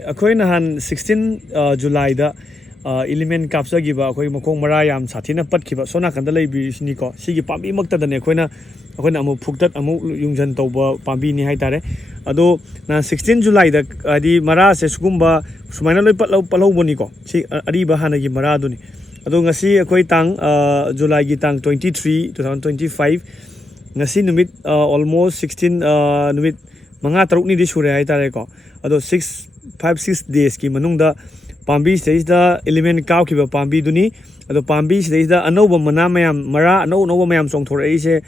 ꯑꯩꯈꯣꯏ ꯅꯍꯥꯟ 16 ꯖꯨꯂꯥꯏꯗ element kapsagiba akhoi mokong mara yam sathina patkiba sona kanda leibisni ko sigi pambi maktadane akhoi amu phuktat amu yungjan tawba pambi ni haitare ado na 16 July da adi mara se sugumba sumaina loi palau boni ko si ariba hanagi mara duni ado ngasi akhoi tang July gi tang 23 2025 ngasi numit almost 16 numit manga taruk ni di sure haitare ko ado 5-6 days ki manungda Pambi stage the element cow kiba pambi duni ado pambi stage the anoba mana mayam mara no mayam song thor ai se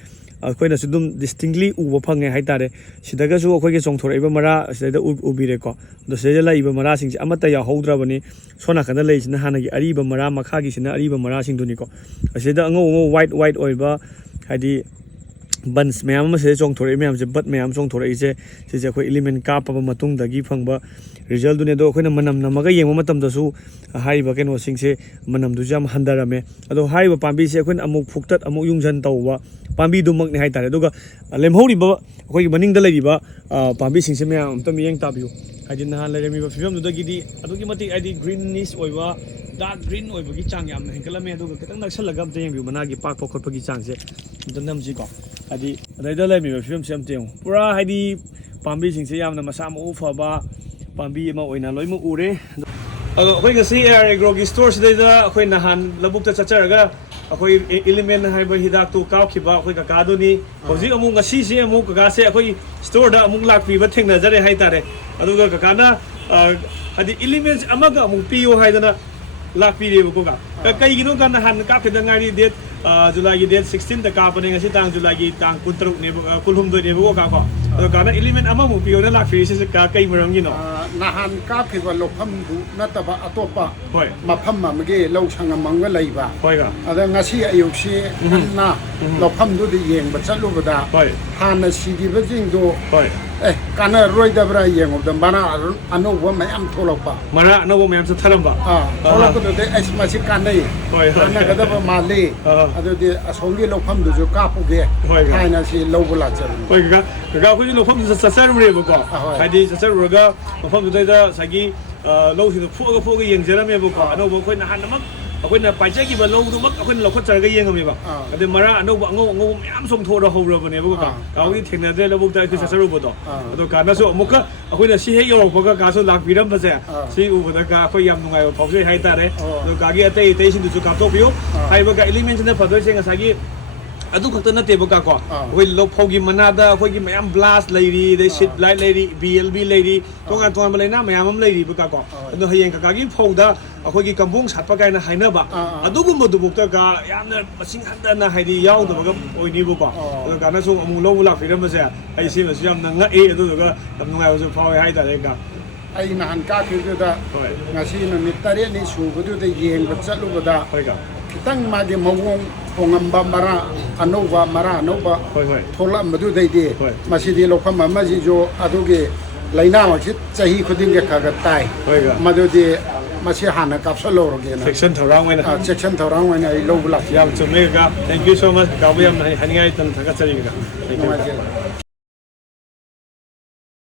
akoina sudum distinctly uba phange haitare sidaga su akoi ge song thor iba mara sida ubire ko do se la iba mara sing amata ya hodra bani sona kana lei sina hanagi ariba mara makha gi sina ariba mara sing duni ko asida ngo white oiba hadi buns mayam ma se song thor ai mayam se but mayam song thor ai se akoi element ka pa matung dagi phangba result dune do akhoi manam namaga yengma matam da su haiba keno singse manam du jam handarame ado haiba pambi se akhoi amuk phuktat amuk yungjan tawwa pambi du makni haitare duga lemhori ba akhoi maning da leiba pambi singse me amtam yeng tabiu haidi nahan leremi ba film du dagidi adugi mati id greenish oiba dark green oibagi chang yam henkalame aduga ketang naksalaga amta yengbi managi pak pokhotpagi changse danam ji ko adi daida lemi ba film sem teng pura haidi pambi singse yamna masa mu faba Pambi ma oina loimu ure akhoi ngasi AGRO gi store sida akhoi nahan labukta chacharaga akhoi element haiba hidak tu Kapkhiba akhoi kaka duni hoji amu ngasi se amu kaka se akhoi store da amu lakpi ba thengna jare haitare aduga kaka na hadi elements amaga amu piyo haidana lakpi re ko ka kai gino kan han Kapkhida ngari date July gi date 16 da ka pane ngasi tang July gi tang kuntruk ne kulhum do ne bo ka ko kana element amamu piyo na lakpi se ka kai maram gi no nahan Kapkhiba loupham du nataba atopa mafam amage lau sangamanga leiba ada ngasi ayuksi na loupham du de yengba chalubada hana sigiba jingdo kana roidabra yengobda mana anoba mayam tholokpa mana anoba mayam sa tharamba tholokdo de asmasi kanai kana gadaba mali adu de asongi loupham du jo kapuge haina si lobula char ga ko loupham sa sarure ko hadi sa saruga loupham da sagi louh si foga yengjerame ko anoba ko na hanamak akhoi na paijagi ba louh du mak akhoi na lokhot charga yengame ba ade mara anoba ngo myam song thora hobra bane ba ka kawi thengna de lobuk da ku sasaru bodo ado kana so amuka akhoi na si he yorok ba ka so lakbiram ba se si u ba ka akhoi yam nungai phawse hai tare ado ka gi atei sin du chu ka to biu hai ba ka elements na phadoi se ngasagi adu khakta na te ba ka ko akhoi lophogi manada akhoi gi myam blast leiri de sheathblight leiri blb leiri tongan ba leina myam am leiri ba ka ko ado hayeng ka gi phawda akhoi gi kambung satpa kaina haina ba adugumba du bukta ka yamna masing handana haidi yaw da ba oini bu ko ado kana so amu lo la firam ba se ai se ma yam na nga e adu ga tam nungai so phawi hai da le ka ai nahan Kapkhiba da ngasi na mitare ni subudu de yengba chalubada kitang magi mawong pongamba mara anoba thola madu deide masidi lokham amaji jo aduge laina ma chit chahi khuding ge khaga tai madu de masi hana kapsalo roge na section thorang wena ai lobula yam chumega thank you so much ka bu yam haningai tan thaga chari ga